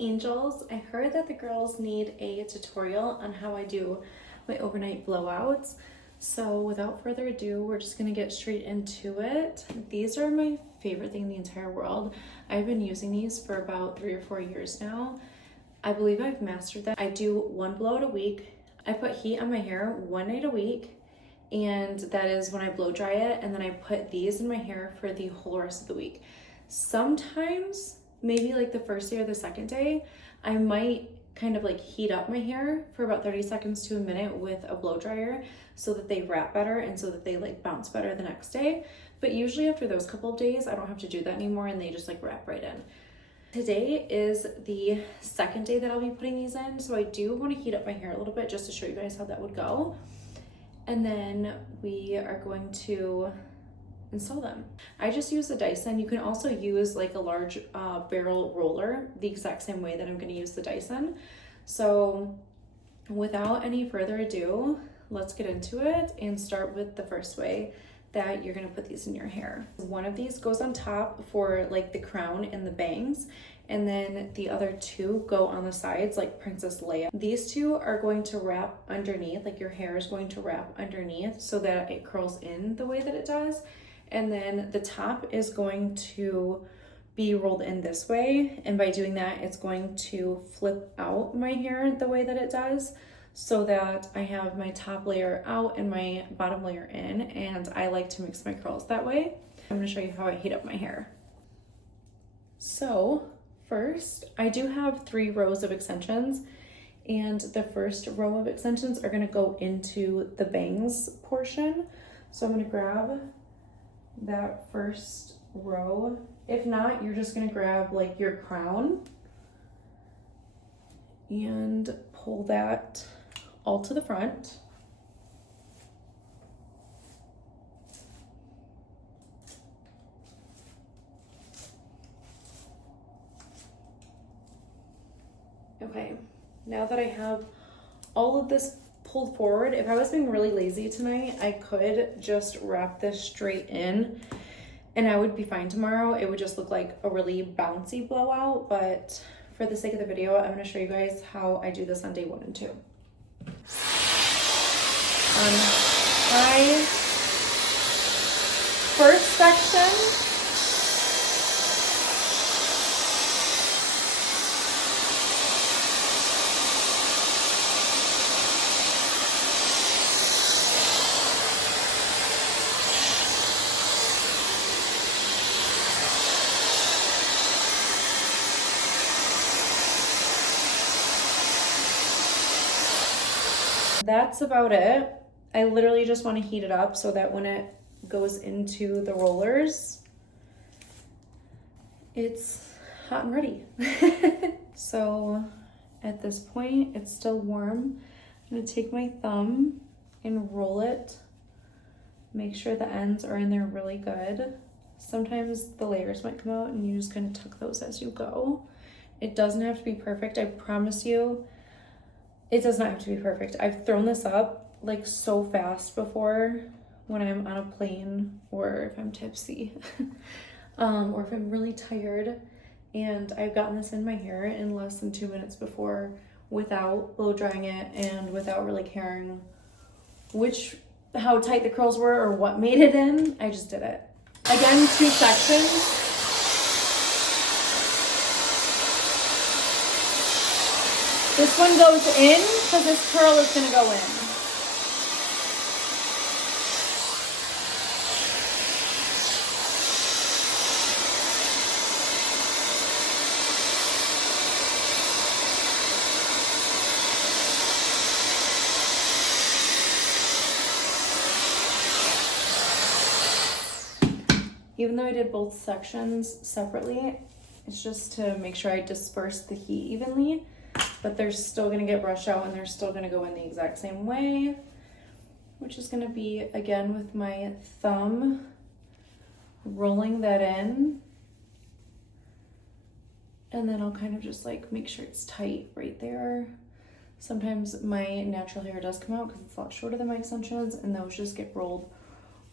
angels. I heard that the girls need a tutorial on how I do my overnight blowouts. So without further ado, we're just gonna get straight into it. These are my favorite thing in the entire world. I've been using these for about 3 or 4 years now. I believe I've mastered that. I do 1 blowout a week. I put heat on my hair 1 night a week, and that is when I blow dry it, and then I put these in my hair for the whole rest of the week. Sometimes, maybe like the first day or the second day, I might kind of like heat up my hair for about 30 seconds to a minute with a blow dryer so that they wrap better and so that they like bounce better the next day. But usually after those couple of days, I don't have to do that anymore and they just like wrap right in. Today is the second day that I'll be putting these in, so I do want to heat up my hair a little bit just to show you guys how that would go. And then we are going to install them. I just use the Dyson. You can also use like a large barrel roller the exact same way that I'm going to use the Dyson. So without any further ado, let's get into it and start with the first way that you're going to put these in your hair. One of these goes on top for like the crown and the bangs, and then the other 2 go on the sides like Princess Leia. These 2 are going to wrap underneath, like your hair is going to wrap underneath so that it curls in the way that it does. And then the top is going to be rolled in this way. And by doing that, it's going to flip out my hair the way that it does so that I have my top layer out and my bottom layer in. And I like to mix my curls that way. I'm gonna show you how I heat up my hair. So first, I do have 3 rows of extensions. And the first row of extensions are gonna go into the bangs portion. So I'm gonna grab that first row. If not, you're just gonna grab like your crown and pull that all to the front. Okay, now that I have all of this pulled forward, if I was being really lazy tonight, I could just wrap this straight in and I would be fine tomorrow. It would just look like a really bouncy blowout, but for the sake of the video, I'm gonna show you guys how I do this on day 1 and 2. On my first section, that's about it. I literally just want to heat it up so that when it goes into the rollers, it's hot and ready. So at this point, it's still warm. I'm gonna take my thumb and roll it. Make sure the ends are in there really good. Sometimes the layers might come out and you just kind of tuck those as you go. It doesn't have to be perfect, I promise you. It does not have to be perfect. I've thrown this up like so fast before when I'm on a plane or if I'm tipsy or if I'm really tired, and I've gotten this in my hair in less than 2 minutes before without blow drying it and without really caring how tight the curls were or what made it in. I just did it. Again, 2 sections. This one goes in because this curl is going to go in. Even though I did both sections separately, it's just to make sure I disperse the heat evenly. But they're still gonna get brushed out and they're still gonna go in the exact same way, which is gonna be, again, with my thumb, rolling that in. And then I'll kind of just like make sure it's tight right there. Sometimes my natural hair does come out because it's a lot shorter than my extensions, and those just get rolled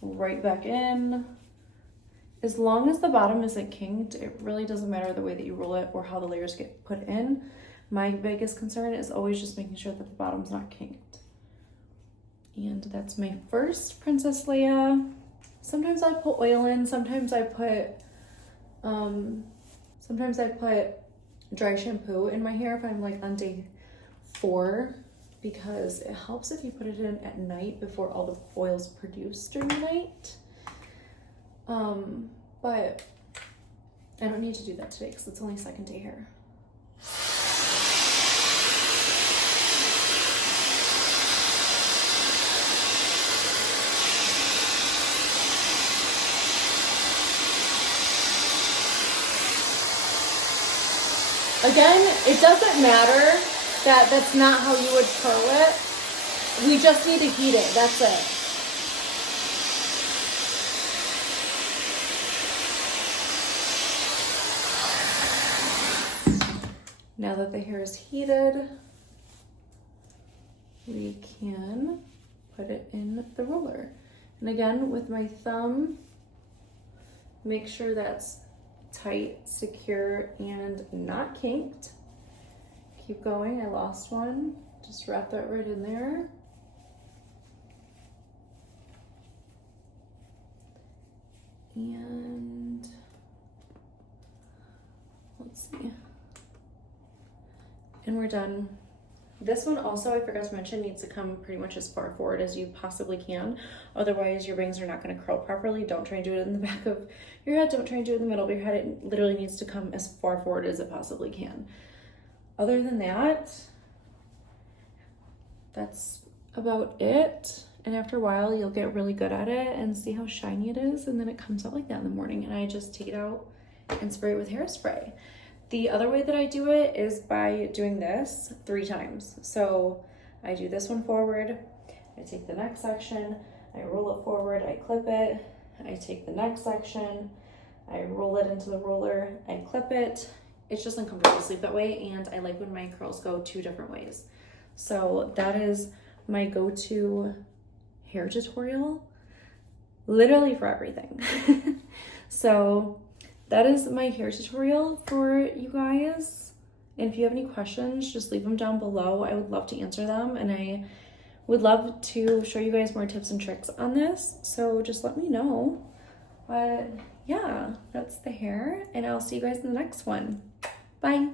right back in. As long as the bottom isn't kinked, it really doesn't matter the way that you roll it or how the layers get put in. My biggest concern is always just making sure that the bottom's not kinked. And that's my first Princess Leia. Sometimes I put oil in, sometimes I put dry shampoo in my hair if I'm like on day 4, because it helps if you put it in at night before all the oil's produced during the night. But I don't need to do that today because it's only second day hair. Again, it doesn't matter that that's not how you would curl it. We just need to heat it, that's it. Now that the hair is heated, we can put it in the roller. And again, with my thumb, make sure that's tight, secure, and not kinked. Keep going, I lost one. Just wrap that right in there. And let's see. And we're done. This one also, I forgot to mention, needs to come pretty much as far forward as you possibly can. Otherwise, your bangs are not going to curl properly. Don't try and do it in the back of your head. Don't try and do it in the middle of your head. It literally needs to come as far forward as it possibly can. Other than that, that's about it. And after a while, you'll get really good at it and see how shiny it is. And then it comes out like that in the morning. And I just take it out and spray it with hairspray. The other way that I do it is by doing this 3 times. So I do this one forward, I take the next section, I roll it forward, I clip it, I take the next section, I roll it into the roller, I clip it. It's just uncomfortable to sleep that way, and I like when my curls go 2 different ways. So that is my go-to hair tutorial, literally for everything. So that is my hair tutorial for you guys. And if you have any questions, just leave them down below. I would love to answer them, and I would love to show you guys more tips and tricks on this. So just let me know. But yeah, that's the hair, and I'll see you guys in the next one. Bye.